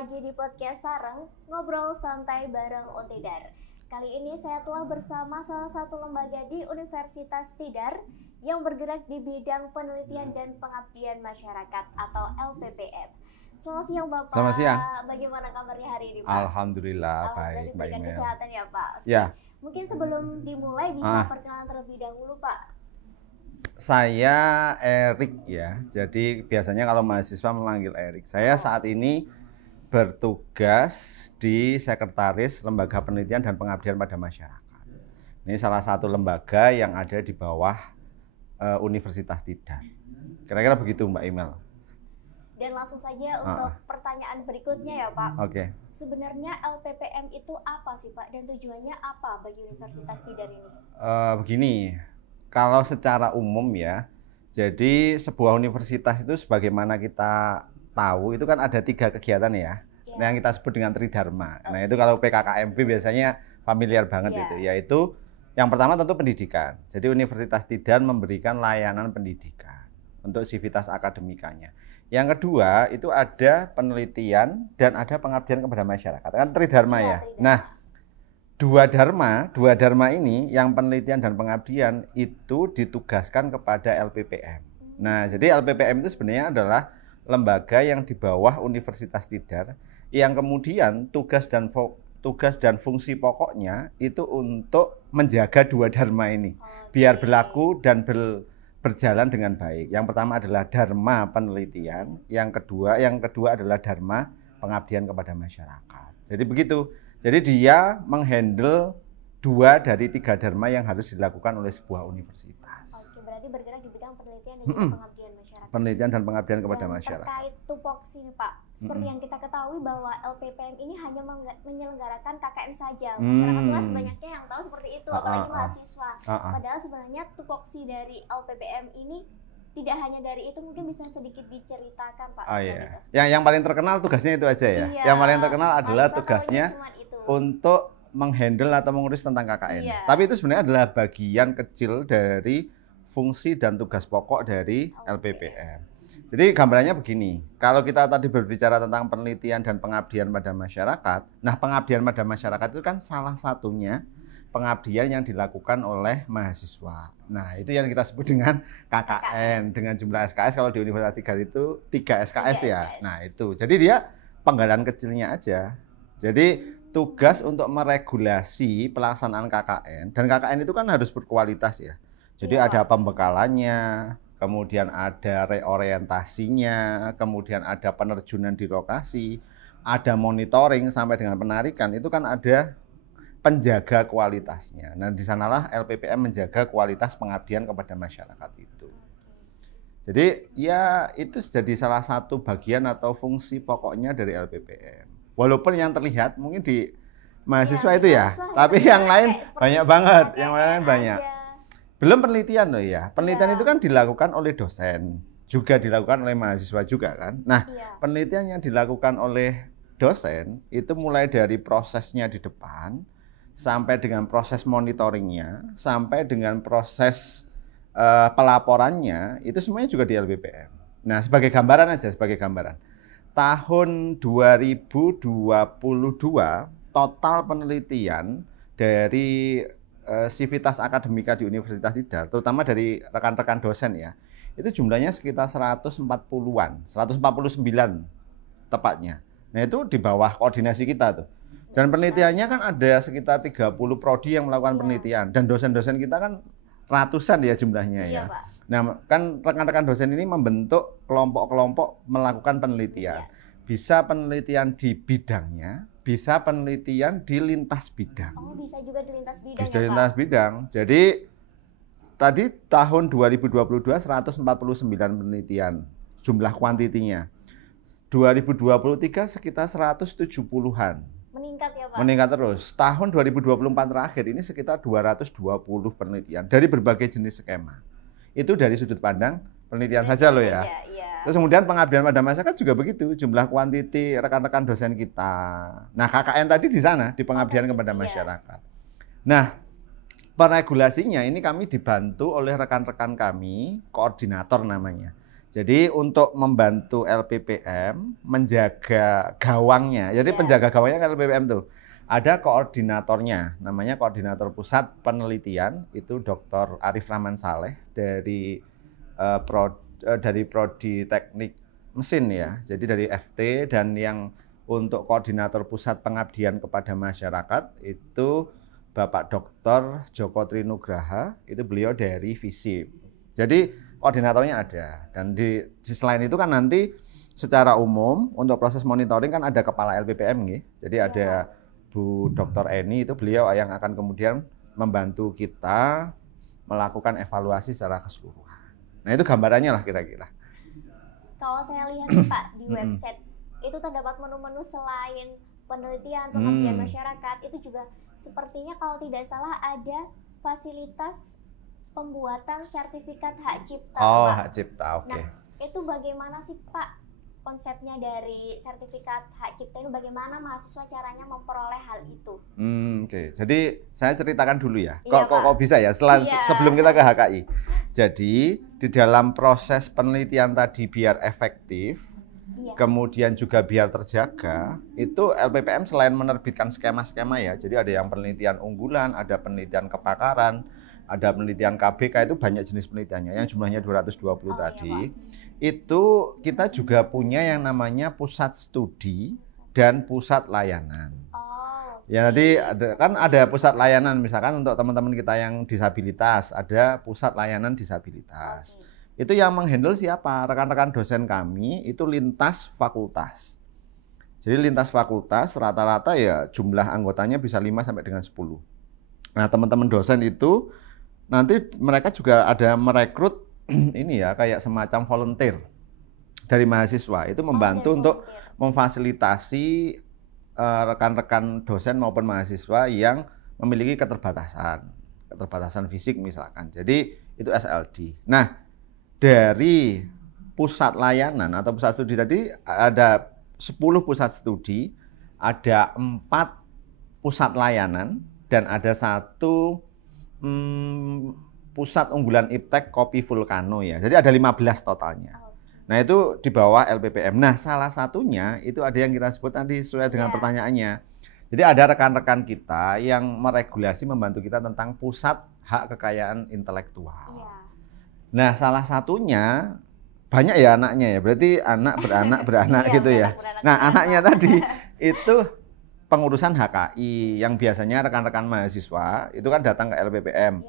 lagi di podcast Sareng, ngobrol santai bareng Untidar. Kali ini saya telah bersama salah satu lembaga di Universitas Tidar yang bergerak di bidang penelitian dan pengabdian masyarakat atau LPPM. Selamat siang Bapak. Selamat siang. Bagaimana kabarnya hari ini Pak? Alhamdulillah baik. Diberikan kesehatan ya Pak. Ya. Mungkin sebelum dimulai bisa perkenalan terlebih dahulu Pak. Saya Erik ya. Jadi biasanya kalau mahasiswa memanggil Erik. Saya saat ini bertugas di Sekretaris Lembaga Penelitian dan Pengabdian pada Masyarakat. Ini salah satu lembaga yang ada di bawah Universitas Tidar. Kira-kira begitu Mbak Imel. Dan langsung saja untuk pertanyaan berikutnya ya Pak. Oke. Sebenarnya LPPM itu apa sih Pak? Dan tujuannya apa bagi Universitas Tidar ini? Begini, kalau secara umum ya, jadi sebuah universitas itu sebagaimana kita tahu itu kan ada 3 kegiatan ya. Nah, yang kita sebut dengan Tridharma. Nah itu kalau PKKMB biasanya familiar banget itu, yaitu yang pertama tentu pendidikan. Jadi Universitas Tidar memberikan layanan pendidikan untuk sivitas akademikanya. Yang kedua itu ada penelitian dan ada pengabdian kepada masyarakat. Kan Tridharma ya. Nah, dua dharma ini yang penelitian dan pengabdian itu ditugaskan kepada LPPM. Nah, jadi LPPM itu sebenarnya adalah lembaga yang di bawah Universitas Tidar yang kemudian tugas dan fungsi pokoknya itu untuk menjaga dua dharma ini biar berlaku dan berjalan dengan baik. Yang pertama adalah dharma penelitian, yang kedua adalah dharma pengabdian kepada masyarakat. Jadi begitu. Jadi dia menghandle 2 dari 3 dharma yang harus dilakukan oleh sebuah universitas. Oke, berarti bergerak di bidang penelitian dan juga pengabdian masyarakat. Penelitian dan pengabdian kepada masyarakat. Terkait tupoksi nih Pak, seperti yang kita ketahui bahwa LPPM ini hanya menyelenggarakan KKN saja. Masyarakat luas banyaknya yang tahu seperti itu, apalagi mahasiswa. Padahal sebenarnya tupoksi dari LPPM ini tidak hanya dari itu, mungkin bisa sedikit diceritakan Pak. Iya. Yang paling terkenal tugasnya itu aja ya. Yang paling terkenal adalah tugasnya untuk menghandle atau mengurus tentang KKN. Tapi itu sebenarnya adalah bagian kecil dari fungsi dan tugas pokok dari LPPM. Jadi gambarannya begini, kalau kita tadi berbicara tentang penelitian dan pengabdian pada masyarakat, nah pengabdian pada masyarakat itu kan salah satunya pengabdian yang dilakukan oleh mahasiswa. Nah, itu yang kita sebut dengan KKN, dengan jumlah SKS. Kalau di Universitas Tidar itu 3 SKS ya. Nah, itu. Jadi dia penggalan kecilnya aja. Jadi tugas untuk meregulasi pelaksanaan KKN, dan KKN itu kan harus berkualitas ya. Jadi ada pembekalannya, kemudian ada reorientasinya, kemudian ada penerjunan di lokasi, ada monitoring sampai dengan penarikan, itu kan ada penjaga kualitasnya. Nah, di sanalah LPPM menjaga kualitas pengabdian kepada masyarakat itu. Jadi ya itu jadi salah satu bagian atau fungsi pokoknya dari LPPM. Walaupun yang terlihat mungkin di mahasiswa itu ya, tapi yang lain banyak banget, yang lain banyak. Belum penelitian loh ya. Penelitian itu kan dilakukan oleh dosen, juga dilakukan oleh mahasiswa juga kan. Nah, penelitian yang dilakukan oleh dosen itu mulai dari prosesnya di depan, sampai dengan proses monitoringnya, sampai dengan proses pelaporannya, itu semuanya juga di LPPM. Nah, sebagai gambaran aja, sebagai gambaran. Tahun 2022, total penelitian dari sivitas akademika di Universitas Tidar, terutama dari rekan-rekan dosen ya, itu jumlahnya sekitar 149 tepatnya. Nah, itu di bawah koordinasi kita tuh. Dan penelitiannya kan ada sekitar 30 prodi yang melakukan penelitian, dan dosen-dosen kita kan ratusan ya jumlahnya ya. Nah, kan rekan-rekan dosen ini membentuk kelompok-kelompok melakukan penelitian. Bisa penelitian di bidangnya, bisa penelitian di lintas bidang. Oh, bisa juga di lintas bidang. Bisa di lintas bidang. Jadi tadi tahun 2022 149 penelitian jumlah kuantitinya. 2023 sekitar 170-an. Meningkat ya Pak? Meningkat terus. Tahun 2024 terakhir ini sekitar 220 penelitian dari berbagai jenis skema. Itu dari sudut pandang penelitian saja loh ya. Terus kemudian pengabdian pada masyarakat juga begitu, jumlah kuantiti rekan-rekan dosen kita. Nah, KKN tadi di sana, di pengabdian kepada masyarakat. Nah, peregulasinya ini kami dibantu oleh rekan-rekan kami, koordinator namanya. Jadi untuk membantu LPPM menjaga gawangnya. Jadi penjaga gawangnya kan LPPM tuh. Ada koordinatornya, namanya Koordinator Pusat Penelitian, itu Dr. Arif Rahman Saleh dari Prodi Teknik Mesin ya. Jadi dari FT, dan yang untuk Koordinator Pusat Pengabdian kepada Masyarakat itu Bapak Dr. Joko Trinugraha, itu beliau dari FISIP. Jadi koordinatornya ada. Dan di selain itu kan nanti secara umum untuk proses monitoring kan ada kepala LPPM nih. Jadi ada Bu Dr. Eni, itu beliau yang akan kemudian membantu kita melakukan evaluasi secara keseluruhan. Nah itu gambarannya lah kira-kira. Kalau saya lihat nih Pak di website itu terdapat menu-menu selain penelitian, pengabdian masyarakat, itu juga sepertinya kalau tidak salah ada fasilitas pembuatan sertifikat hak cipta. Oh, Pak. Hak cipta, oke. Nah itu bagaimana sih Pak konsepnya dari sertifikat hak cipta itu, bagaimana mahasiswa caranya memperoleh hal itu? Oke. Jadi saya ceritakan dulu ya. Kok bisa ya? Sebelum kita ke HKI. Jadi di dalam proses penelitian tadi biar efektif, kemudian juga biar terjaga, itu LPPM selain menerbitkan skema-skema ya. Jadi ada yang penelitian unggulan, ada penelitian kepakaran, ada penelitian KBK, itu banyak jenis penelitiannya yang jumlahnya 220 tadi. Itu kita juga punya yang namanya pusat studi dan pusat layanan. Ya, jadi ada pusat layanan, misalkan untuk teman-teman kita yang disabilitas, ada pusat layanan disabilitas. Itu yang menghandle siapa? Rekan-rekan dosen kami itu lintas fakultas. Jadi lintas fakultas rata-rata ya jumlah anggotanya bisa 5 sampai dengan 10. Nah, teman-teman dosen itu nanti mereka juga ada merekrut ini ya, kayak semacam volunteer dari mahasiswa, itu membantu untuk memfasilitasi rekan-rekan dosen maupun mahasiswa yang memiliki keterbatasan fisik misalkan. Jadi itu SLD. Nah, dari pusat layanan atau pusat studi tadi ada 10 pusat studi, ada 4 pusat layanan, dan ada 1 pusat unggulan iptek Kopi Vulcano ya. Jadi ada 15 totalnya. Nah itu di bawah LPPM. Nah salah satunya itu ada yang kita sebut tadi sesuai dengan pertanyaannya. Jadi ada rekan-rekan kita yang meregulasi, membantu kita tentang pusat hak kekayaan intelektual. Nah salah satunya banyak ya anaknya ya. Berarti anak beranak gitu ya. Nah anaknya tadi itu pengurusan HKI yang biasanya rekan-rekan mahasiswa itu kan datang ke LPPM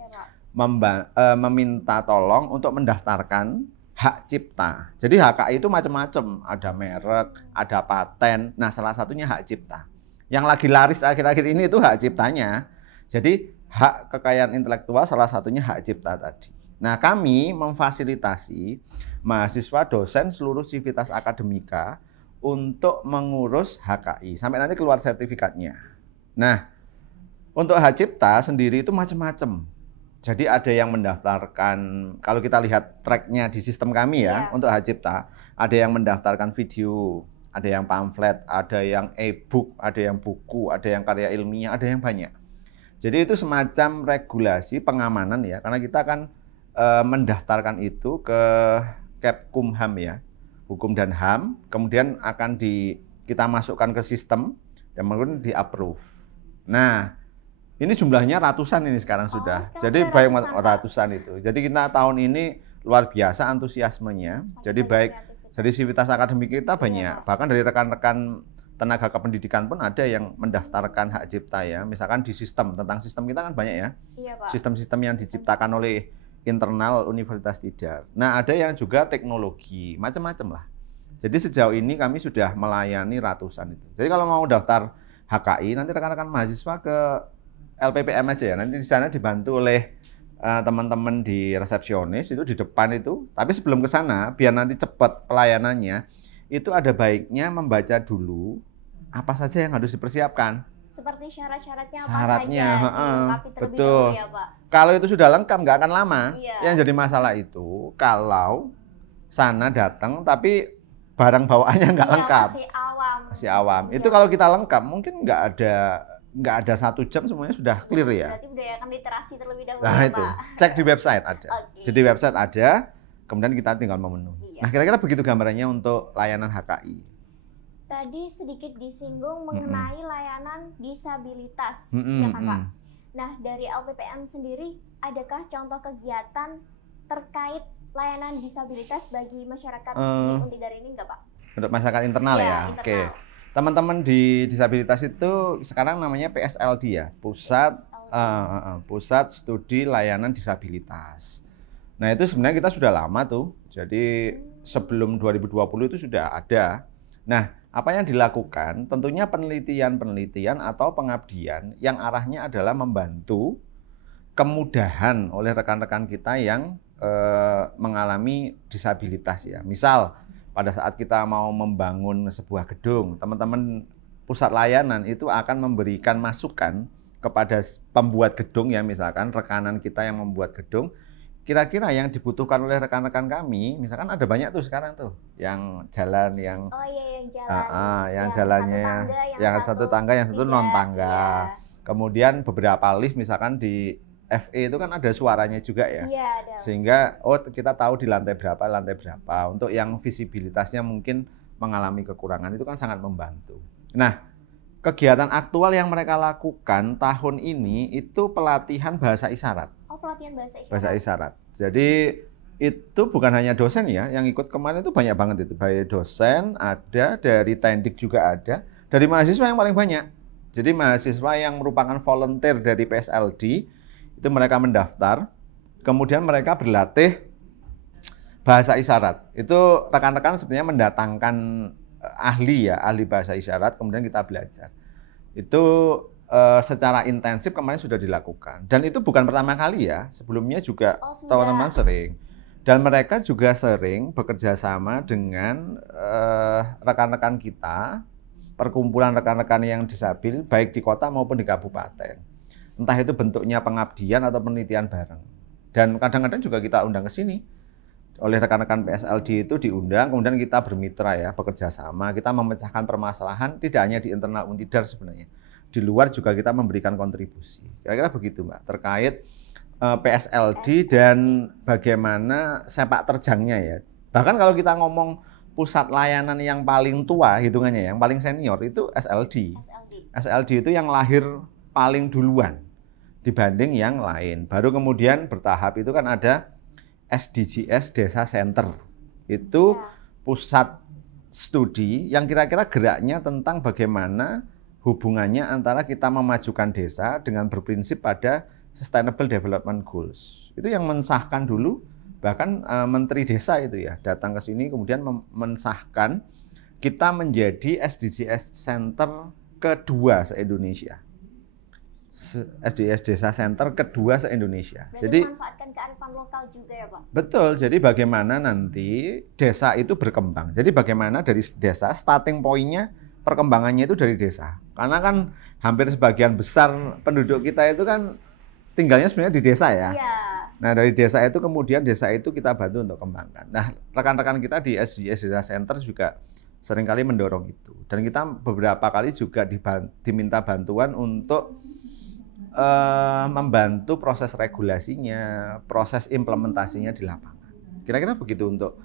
meminta tolong untuk mendaftarkan hak cipta. Jadi HKI itu macam-macam, ada merek, ada paten. Nah, salah satunya hak cipta. Yang lagi laris akhir-akhir ini itu hak ciptanya. Jadi hak kekayaan intelektual salah satunya hak cipta tadi. Nah, kami memfasilitasi mahasiswa, dosen, seluruh sivitas akademika untuk mengurus HKI sampai nanti keluar sertifikatnya. Nah, untuk hak cipta sendiri itu macam-macam. Jadi ada yang mendaftarkan, kalau kita lihat tracknya di sistem kami ya, untuk hak cipta, ada yang mendaftarkan video, ada yang pamflet, ada yang e-book, ada yang buku, ada yang karya ilmiah, ada yang banyak. Jadi itu semacam regulasi pengamanan ya, karena kita akan mendaftarkan itu ke Kepkumham ya, Hukum dan HAM, kemudian akan kita masukkan ke sistem dan kemudian di-approve. Nah, ini jumlahnya ratusan ini sekarang sudah. Jadi baik ratusan itu. Jadi kita tahun ini luar biasa antusiasmenya. Jadi baik dari sivitas akademik kita banyak. Bahkan dari rekan-rekan tenaga kependidikan pun ada yang mendaftarkan hak cipta ya. Misalkan di sistem, tentang sistem kita kan banyak ya. Iya, Pak. Sistem-sistem yang diciptakan oleh internal Universitas Tidar. Nah, ada yang juga teknologi, macam-macam lah. Jadi sejauh ini kami sudah melayani ratusan itu. Jadi kalau mau daftar HKI, nanti rekan-rekan mahasiswa ke LPPM aja ya. Nanti di sana dibantu oleh teman-teman di resepsionis itu di depan itu. Tapi sebelum ke sana, biar nanti cepat pelayanannya, itu ada baiknya membaca dulu apa saja yang harus dipersiapkan. Seperti syarat-syaratnya apa syaratnya, saja betul. Ya, Pak. Kalau itu sudah lengkap nggak akan lama. Yang jadi masalah itu kalau sana datang tapi barang bawaannya nggak lengkap. Masih awam. Itu kalau kita lengkap mungkin nggak ada 1 jam semuanya sudah clear ya. Berarti budaya akan literasi terlebih dahulu. Nah ya, itu Pak. cek di website ada. Jadi website ada. kemudian kita tinggal memenuhi. Nah, kira-kira begitu gambarannya untuk layanan HKI. Tadi sedikit disinggung mengenai layanan disabilitas, ya kan Pak? Nah, dari LPPM sendiri, adakah contoh kegiatan terkait layanan disabilitas bagi masyarakat di Untidar ini enggak Pak? Untuk masyarakat internal ya? Internal. Oke. Teman-teman di disabilitas itu sekarang namanya PSLD ya, Pusat Studi Layanan Disabilitas. Nah itu sebenarnya kita sudah lama tuh, jadi sebelum 2020 itu sudah ada. Nah apa yang dilakukan? Tentunya penelitian atau pengabdian yang arahnya adalah membantu kemudahan oleh rekan-rekan kita yang mengalami disabilitas ya. Misal pada saat kita mau membangun sebuah gedung, teman-teman pusat layanan itu akan memberikan masukan kepada pembuat gedung ya, misalkan rekanan kita yang membuat gedung, kira-kira yang dibutuhkan oleh rekan-rekan kami, misalkan ada banyak tuh sekarang tuh, yang jalan yang yang jalannya yang satu tangga, yang satu non tangga. Kemudian beberapa lift misalkan di FE itu kan ada suaranya juga ya, ada. Sehingga kita tahu di lantai berapa. Untuk yang visibilitasnya mungkin mengalami kekurangan itu kan sangat membantu. Nah, kegiatan aktual yang mereka lakukan tahun ini itu pelatihan bahasa isyarat. Oh, pelatihan bahasa isyarat. Bahasa isyarat. Jadi itu bukan hanya dosen ya, yang ikut kemarin itu banyak banget itu. Baik dosen ada, dari Tendik juga ada, dari mahasiswa yang paling banyak. Jadi mahasiswa yang merupakan volunteer dari PSLD itu mereka mendaftar, kemudian mereka berlatih bahasa isyarat. Itu rekan-rekan sebenarnya mendatangkan ahli bahasa isyarat, kemudian kita belajar. Itu secara intensif kemarin sudah dilakukan. Dan itu bukan pertama kali ya, sebelumnya juga teman-teman sering. Dan mereka juga sering bekerja sama dengan rekan-rekan kita, perkumpulan rekan-rekan yang disabil, baik di kota maupun di kabupaten. Entah itu bentuknya pengabdian atau penelitian bareng. Dan kadang-kadang juga kita undang ke sini. Oleh rekan-rekan PSLD itu diundang, kemudian kita bermitra ya, bekerja sama. Kita memecahkan permasalahan, tidak hanya di internal Untidar sebenarnya. Di luar juga kita memberikan kontribusi. Kira-kira begitu Mbak, terkait PSLD dan bagaimana sepak terjangnya ya. Bahkan kalau kita ngomong pusat layanan yang paling tua, hitungannya yang paling senior itu SLD. SLD itu yang lahir paling duluan dibanding yang lain. Baru kemudian bertahap itu kan ada SDGs Desa Center. Itu pusat studi yang kira-kira geraknya tentang bagaimana hubungannya antara kita memajukan desa dengan berprinsip pada Sustainable Development Goals. Itu yang mensahkan dulu, bahkan Menteri Desa itu ya datang ke sini kemudian mensahkan kita menjadi SDGs Center kedua se-Indonesia. SDGs Desa Center kedua se-Indonesia. Jadi memanfaatkan kearifan lokal juga ya Pak? Betul, jadi bagaimana nanti desa itu berkembang. Jadi bagaimana dari desa, starting point-nya perkembangannya itu dari desa. Karena kan hampir sebagian besar penduduk kita itu kan tinggalnya sebenarnya di desa ya. Iya. Nah dari desa itu kemudian desa itu kita bantu untuk kembangkan. Nah rekan-rekan kita di SDGs Desa Center juga seringkali mendorong itu. Dan kita beberapa kali juga diminta bantuan untuk membantu proses regulasinya, proses implementasinya di lapangan. Kira-kira begitu untuk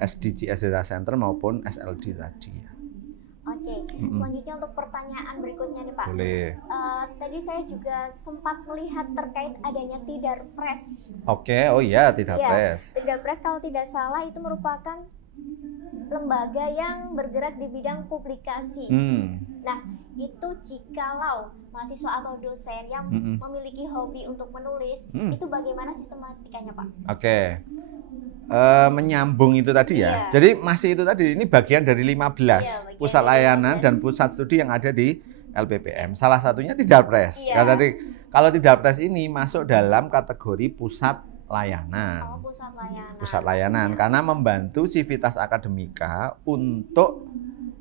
SDGs Desa Center maupun SLD tadi. Oke, selanjutnya untuk pertanyaan berikutnya nih Pak. Boleh. Tadi saya juga sempat melihat terkait adanya Tidarpres. Oke, oh iya Tidarpres. Tidarpres kalau tidak salah itu merupakan lembaga yang bergerak di bidang publikasi. Nah, itu jikalau mahasiswa atau dosen yang memiliki hobi untuk menulis, itu bagaimana sistematikanya Pak? Oke. Menyambung itu tadi ya. Jadi masih itu tadi, ini bagian dari 15 pusat layanan dan pusat studi yang ada di LPPM. Salah satunya Tidarpres. Kalau Tidarpres ini masuk dalam kategori pusat layanan. Pusat layanan karena membantu Civitas Akademika untuk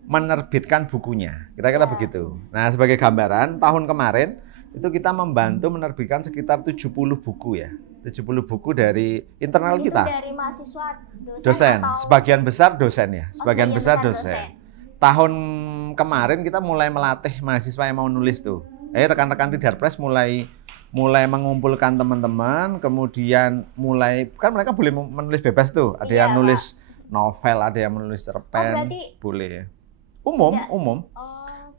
menerbitkan bukunya. Kira-kira begitu. Nah, sebagai gambaran, tahun kemarin itu kita membantu menerbitkan sekitar 70 buku ya. 70 buku dari internal itu kita. Dari mahasiswa dosen. Sebagian besar dosen ya. Sebagian besar dosen. Tahun kemarin kita mulai melatih mahasiswa yang mau nulis tuh. Rekan-rekan Tidarpres mulai mengumpulkan teman-teman, kemudian kan mereka boleh menulis bebas tuh. Ada yang nulis novel, ada yang menulis cerpen, boleh. Umum.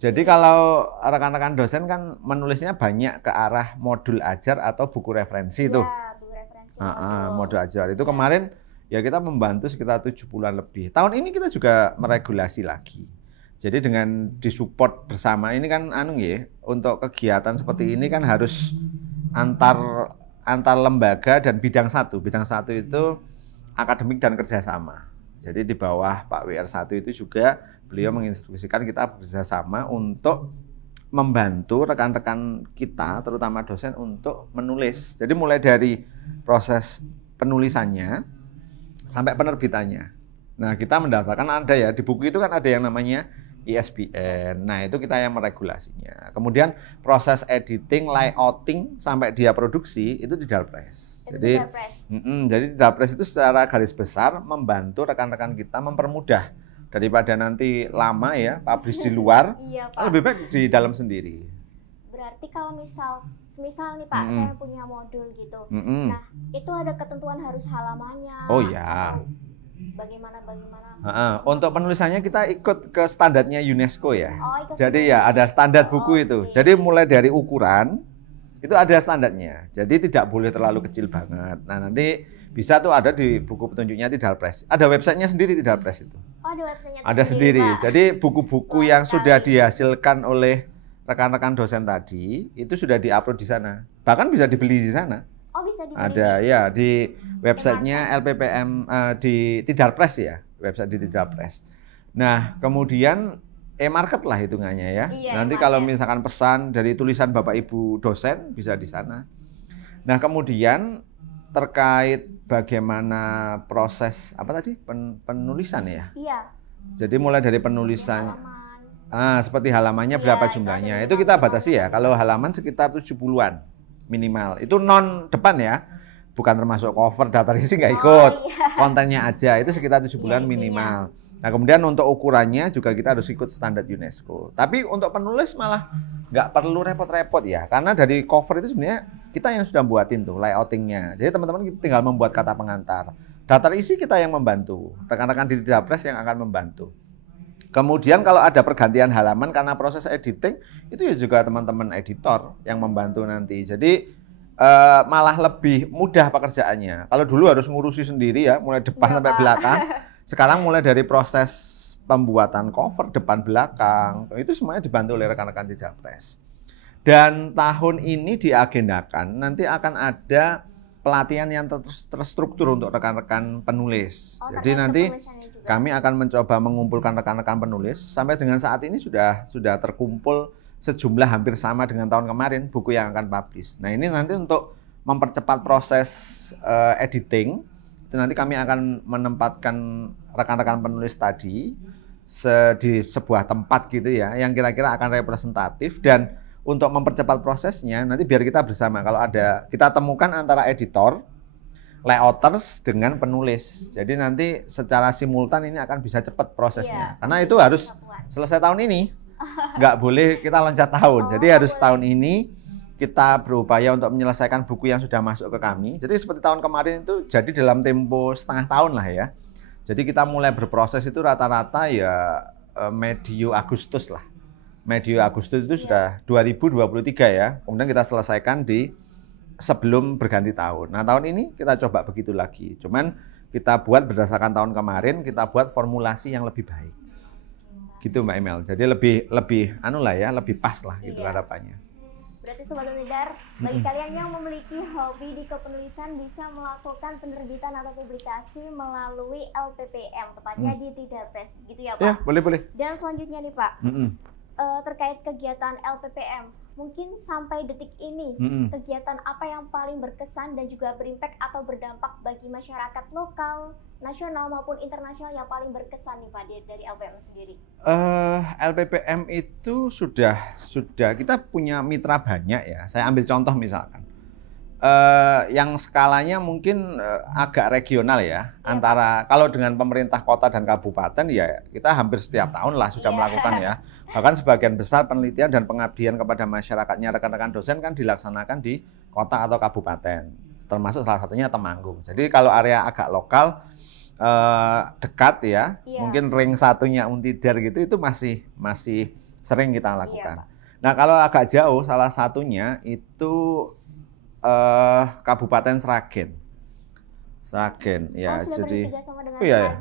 Jadi kalau rekan-rekan dosen kan menulisnya banyak ke arah modul ajar atau buku referensi tuh. Buku referensi. Modul ajar. Itu kemarin ya kita membantu sekitar 70-an lebih. Tahun ini kita juga meregulasi lagi. Jadi dengan disupport bersama ini kan untuk kegiatan seperti ini kan harus antar lembaga dan bidang satu. Bidang satu itu akademik dan kerjasama. Jadi di bawah Pak WR1 itu juga beliau menginstruksikan kita bekerjasama untuk membantu rekan-rekan kita, terutama dosen untuk menulis. Jadi mulai dari proses penulisannya sampai penerbitannya. Nah, kita mendaftarkan ada ya, di buku itu kan ada yang namanya ISBN. Nah, itu kita yang meregulasinya. Kemudian proses editing, layouting sampai dia produksi itu di Tidarpres. Jadi Tidarpres itu secara garis besar membantu rekan-rekan kita mempermudah daripada nanti lama ya publish di luar, lebih baik di dalam sendiri. Berarti kalau semisal nih Pak, saya punya modul gitu. Nah, itu ada ketentuan harus halamannya. Oh ya. Bagaimana? Untuk penulisannya kita ikut ke standarnya UNESCO ya. Jadi ya ada standar buku itu. Jadi mulai dari ukuran itu ada standarnya. Jadi tidak boleh terlalu kecil banget. Nah, nanti bisa tuh ada di buku petunjuknya Tidarpres. Ada websitenya sendiri Tidarpres itu. Ada websitenya ada sendiri. Jadi buku-buku yang sudah dihasilkan oleh rekan-rekan dosen tadi itu sudah diupload di sana. Bahkan bisa dibeli di sana. Bisa dibeli. Ada ya di websitenya LPPM di Tidarpres ya, website di Tidarpres. Nah, kemudian e-market lah hitungannya ya. Nanti kalau misalkan pesan dari tulisan Bapak Ibu dosen bisa di sana. Nah, kemudian terkait bagaimana proses penulisan ya. Iya. Jadi mulai dari penulisan seperti halamannya berapa jumlahnya. Itu kita batasi ya. Kalau halaman sekitar 70-an minimal. Itu non depan ya. Bukan termasuk cover, daftar isi nggak ikut. Kontennya aja itu sekitar 70-an minimal. Nah, kemudian untuk ukurannya juga kita harus ikut standar UNESCO. Tapi untuk penulis malah nggak perlu repot-repot ya. Karena dari cover itu sebenarnya kita yang sudah buatin tuh layoutingnya. Jadi teman-teman tinggal membuat kata pengantar. Daftar isi kita yang membantu. Rekan-rekan di Tidarpres yang akan membantu. Kemudian kalau ada pergantian halaman karena proses editing, itu ya juga teman-teman editor yang membantu nanti. Jadi malah lebih mudah pekerjaannya. Kalau dulu harus ngurusi sendiri ya, mulai depan sampai belakang. Sekarang mulai dari proses pembuatan cover depan belakang, itu semuanya dibantu oleh rekan-rekan Tidarpres. Dan tahun ini diagendakan nanti akan ada pelatihan yang terstruktur untuk rekan-rekan penulis. Jadi nanti kami akan mencoba mengumpulkan rekan-rekan penulis. Sampai dengan saat ini sudah terkumpul sejumlah hampir sama dengan tahun kemarin buku yang akan publish. Nah, ini nanti untuk mempercepat proses editing, itu nanti kami akan menempatkan rekan-rekan penulis tadi di sebuah tempat gitu ya, yang kira-kira akan representatif. Dan untuk mempercepat prosesnya, nanti biar kita bersama, kalau ada, kita temukan antara editor, layouters dengan penulis. Jadi nanti secara simultan ini akan bisa cepat prosesnya. Karena itu harus selesai tahun ini. Nggak boleh kita loncat tahun. Jadi harus tahun ini kita berupaya untuk menyelesaikan buku yang sudah masuk ke kami. Jadi seperti tahun kemarin itu jadi dalam tempo setengah tahun lah ya. Jadi kita mulai berproses itu rata-rata ya medio Agustus lah. Medio Agustus itu sudah 2023 ya. Kemudian kita selesaikan di sebelum berganti tahun. Nah, tahun ini kita coba begitu lagi. Cuman kita buat berdasarkan tahun kemarin, kita buat formulasi yang lebih baik. Gitu Mbak Emel. Jadi lebih pas lah gitu harapannya. Berarti Sobat Unidar, bagi kalian yang memiliki hobi di kepenulisan bisa melakukan penerbitan atau publikasi melalui LPPM, tepatnya di Tidarpres. Gitu ya Pak? Ya, boleh. Dan selanjutnya nih Pak, terkait kegiatan LPPM, mungkin sampai detik ini kegiatan apa yang paling berkesan dan juga berimpact atau berdampak bagi masyarakat lokal, nasional maupun internasional yang paling berkesan nih Pak dari LPPM sendiri? LPPM itu sudah kita punya mitra banyak ya. Saya ambil contoh misalkan yang skalanya mungkin agak regional ya. Antara kalau dengan pemerintah kota dan kabupaten ya kita hampir setiap tahun lah sudah melakukan ya. Bahkan sebagian besar penelitian dan pengabdian kepada masyarakatnya rekan-rekan dosen kan dilaksanakan di kota atau kabupaten, termasuk salah satunya Temanggung. Jadi kalau area agak lokal, dekat ya, mungkin ring satunya Untidar gitu, itu masih sering kita lakukan. Nah kalau agak jauh, salah satunya itu Kabupaten Sragen. Sragen ya, jadi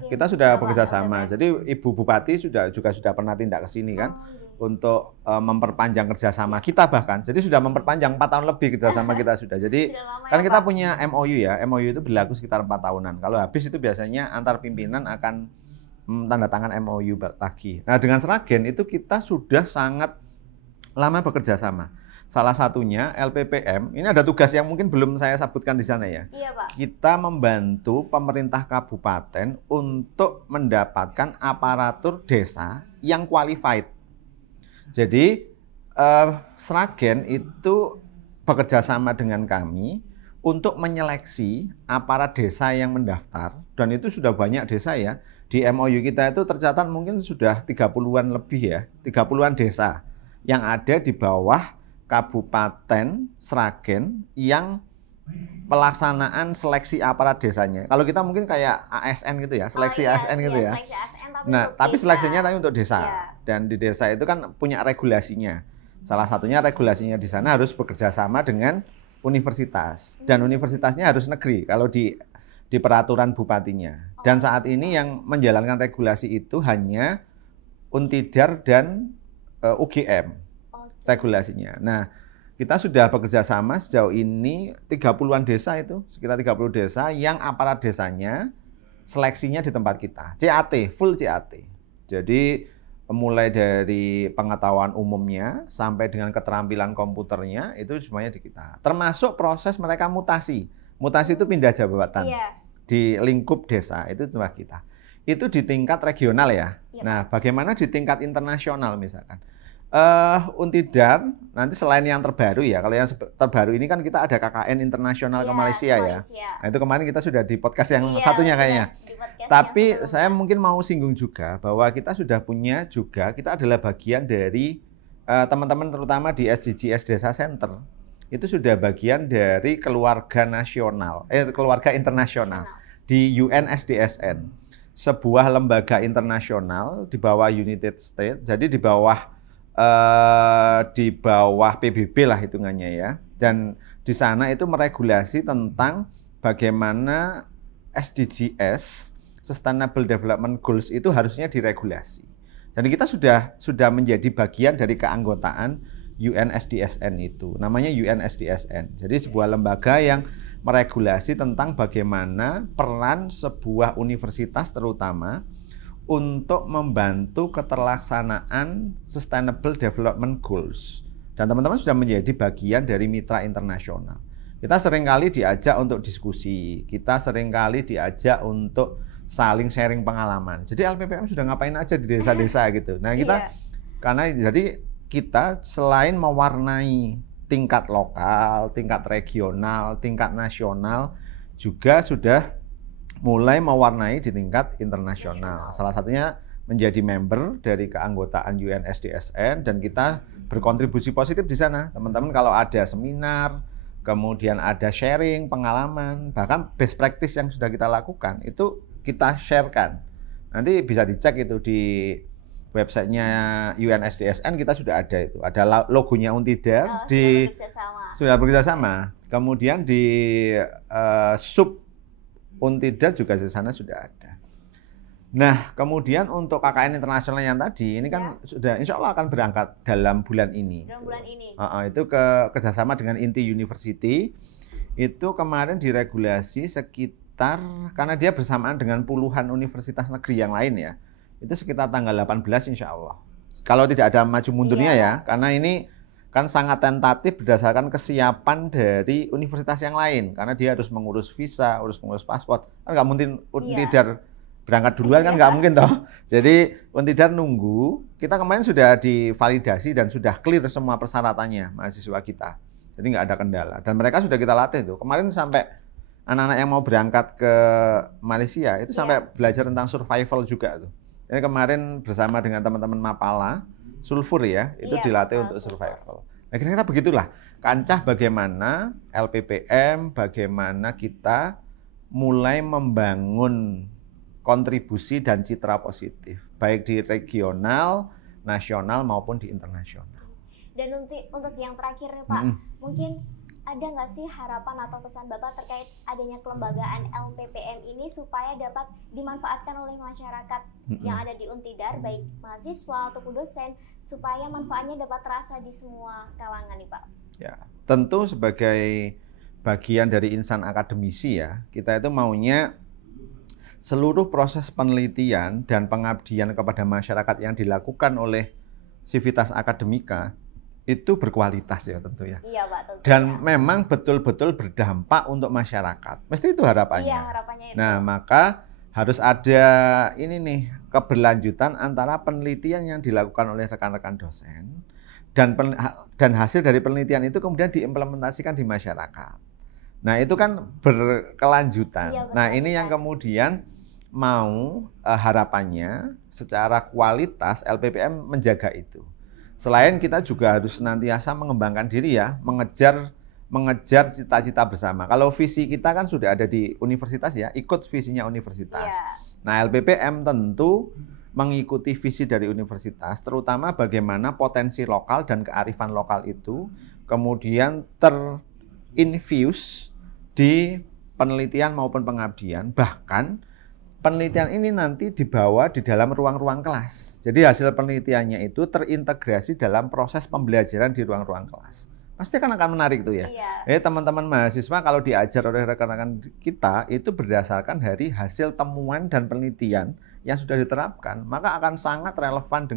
kita sudah bekerja sama. Jadi Ibu Bupati juga sudah pernah tindak ke sini kan, untuk memperpanjang kerjasama kita bahkan. Jadi sudah memperpanjang 4 tahun lebih kerjasama kita sudah. Jadi kan kita punya MOU ya, MOU itu berlaku sekitar 4 tahunan. Kalau habis itu biasanya antar pimpinan akan tanda tangan MOU lagi. Nah dengan Sragen itu kita sudah sangat lama bekerja sama. Salah satunya LPPM, ini ada tugas yang mungkin belum saya sebutkan di sana ya. Iya, Pak. Kita membantu pemerintah kabupaten untuk mendapatkan aparatur desa yang qualified. Jadi Sragen itu bekerja sama dengan kami untuk menyeleksi aparat desa yang mendaftar, dan itu sudah banyak desa ya. Di MOU kita itu tercatat mungkin sudah 30-an lebih ya, 30-an desa yang ada di bawah Kabupaten Sragen yang pelaksanaan seleksi aparat desanya. Kalau kita mungkin kayak ASN gitu ya, seleksi ASN gitu ya. Seleksi ASN, tapi seleksinya tapi untuk desa. Dan di desa itu kan punya regulasinya. Salah satunya regulasinya di sana harus bekerja sama dengan universitas. Dan universitasnya harus negeri kalau di peraturan bupatinya. Dan saat ini yang menjalankan regulasi itu hanya Untidar dan UGM. Regulasinya. Nah, kita sudah bekerja sama sejauh ini 30-an desa itu, sekitar 30 desa yang aparat desanya seleksinya di tempat kita. CAT, full CAT. Jadi mulai dari pengetahuan umumnya sampai dengan keterampilan komputernya itu semuanya di kita. Termasuk proses mereka mutasi. Mutasi itu pindah jabatan. Di lingkup desa itu tempat kita. Itu di tingkat regional ya. Nah, bagaimana di tingkat internasional misalkan? Untidar nanti selain yang terbaru ya, kalau yang terbaru ini kan kita ada KKN internasional ke Malaysia ya. Nah itu kemarin kita sudah di podcast yang satunya kayaknya. Tapi saya mungkin mau singgung juga bahwa kita sudah punya juga, kita adalah bagian dari teman-teman terutama di SDGs Desa Center. Itu sudah bagian dari keluarga nasional, keluarga internasional di UNSDSN. Sebuah lembaga internasional di bawah United States, jadi di bawah PBB lah hitungannya ya. Dan di sana itu meregulasi tentang bagaimana SDGs, Sustainable Development Goals itu harusnya diregulasi. Jadi kita sudah menjadi bagian dari keanggotaan UNSDSN itu. Namanya UNSDSN. Jadi sebuah lembaga yang meregulasi tentang bagaimana peran sebuah universitas terutama untuk membantu keterlaksanaan Sustainable Development Goals. Dan teman-teman sudah menjadi bagian dari mitra internasional. Kita seringkali diajak untuk diskusi, kita seringkali diajak untuk saling sharing pengalaman. Jadi LPPM sudah ngapain aja di desa-desa gitu. Nah kita, karena jadi kita selain mewarnai tingkat lokal, tingkat regional, tingkat nasional, juga sudah mulai mewarnai di tingkat internasional. Salah satunya menjadi member dari keanggotaan UNSDSN dan kita berkontribusi positif di sana. Teman-teman kalau ada seminar, kemudian ada sharing pengalaman, bahkan best practice yang sudah kita lakukan itu kita sharekan. Nanti bisa dicek itu di websitenya UNSDSN, kita sudah ada itu. Ada logonya Untidar sudah bekerja sama. Kemudian di sub Untidar juga di sana sudah ada. Nah, kemudian untuk KKN internasional yang tadi, ini kan sudah insya Allah akan berangkat dalam bulan ini. Dalam bulan ini. Itu kerjasama dengan Inti University. Itu kemarin diregulasi sekitar, karena dia bersamaan dengan puluhan universitas negeri yang lain ya. Itu sekitar tanggal 18 insya Allah. Kalau tidak ada maju mundurnya ya, karena ini kan sangat tentatif berdasarkan kesiapan dari universitas yang lain, karena dia harus mengurus visa, harus mengurus paspor, kan nggak mungkin Untidar berangkat duluan kan nggak mungkin toh. Jadi Untidar nunggu, kita kemarin sudah divalidasi dan sudah clear semua persyaratannya mahasiswa kita, jadi nggak ada kendala dan mereka sudah kita latih tuh. Kemarin sampai anak-anak yang mau berangkat ke Malaysia itu sampai belajar tentang survival juga tuh. Ini kemarin bersama dengan teman-teman Mapala sulfur ya, itu dilatih untuk survival. Nah, kira-kira begitulah kancah bagaimana LPPM, bagaimana kita mulai membangun kontribusi dan citra positif, baik di regional, nasional maupun di internasional. Dan untuk yang terakhir nih Pak, mungkin ada nggak sih harapan atau pesan Bapak terkait adanya kelembagaan LPPM ini supaya dapat dimanfaatkan oleh masyarakat yang ada di Untidar, baik mahasiswa ataupun dosen, supaya manfaatnya dapat terasa di semua kalangan nih Pak? Ya, tentu sebagai bagian dari insan akademisi ya, kita itu maunya seluruh proses penelitian dan pengabdian kepada masyarakat yang dilakukan oleh Civitas Akademika itu berkualitas ya tentu ya. Iya Pak, tentu. Dan memang betul-betul berdampak untuk masyarakat. Mesti itu harapannya. Iya, harapannya itu. Nah, maka harus ada ini nih, keberlanjutan antara penelitian yang dilakukan oleh rekan-rekan dosen dan hasil dari penelitian itu kemudian diimplementasikan di masyarakat. Nah, itu kan berkelanjutan. Iya, nah, ini yang kemudian mau harapannya secara kualitas LPPM menjaga itu. Selain kita juga harus senantiasa mengembangkan diri ya, mengejar cita-cita bersama. Kalau visi kita kan sudah ada di universitas ya, ikut visinya universitas. Nah, LPPM tentu mengikuti visi dari universitas, terutama bagaimana potensi lokal dan kearifan lokal itu kemudian terinfuse di penelitian maupun pengabdian, bahkan penelitian ini nanti dibawa di dalam ruang-ruang kelas. Jadi hasil penelitiannya itu terintegrasi dalam proses pembelajaran di ruang-ruang kelas. Pasti akan menarik tuh ya. Iya. Teman-teman mahasiswa kalau diajar oleh rekan-rekan kita itu berdasarkan dari hasil temuan dan penelitian yang sudah diterapkan, maka akan sangat relevan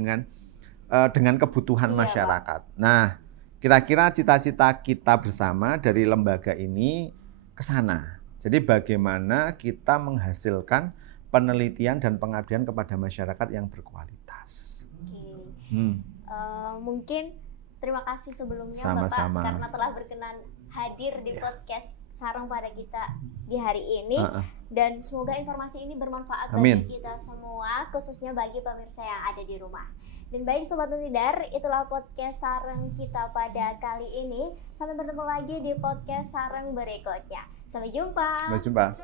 dengan kebutuhan masyarakat. Pak. Nah, kira-kira cita-cita kita bersama dari lembaga ini ke sana. Jadi bagaimana kita menghasilkan penelitian dan pengabdian kepada masyarakat yang berkualitas. Mungkin terima kasih sebelumnya Sama-sama. Bapak karena telah berkenan hadir di podcast Sareng pada kita di hari ini. Dan semoga informasi ini bermanfaat bagi kita semua, khususnya bagi pemirsa yang ada di rumah. Dan baik Sobat Untidar, itulah podcast Sareng kita pada kali ini. Sampai bertemu lagi di podcast Sareng berikutnya. Sampai jumpa. Sampai jumpa.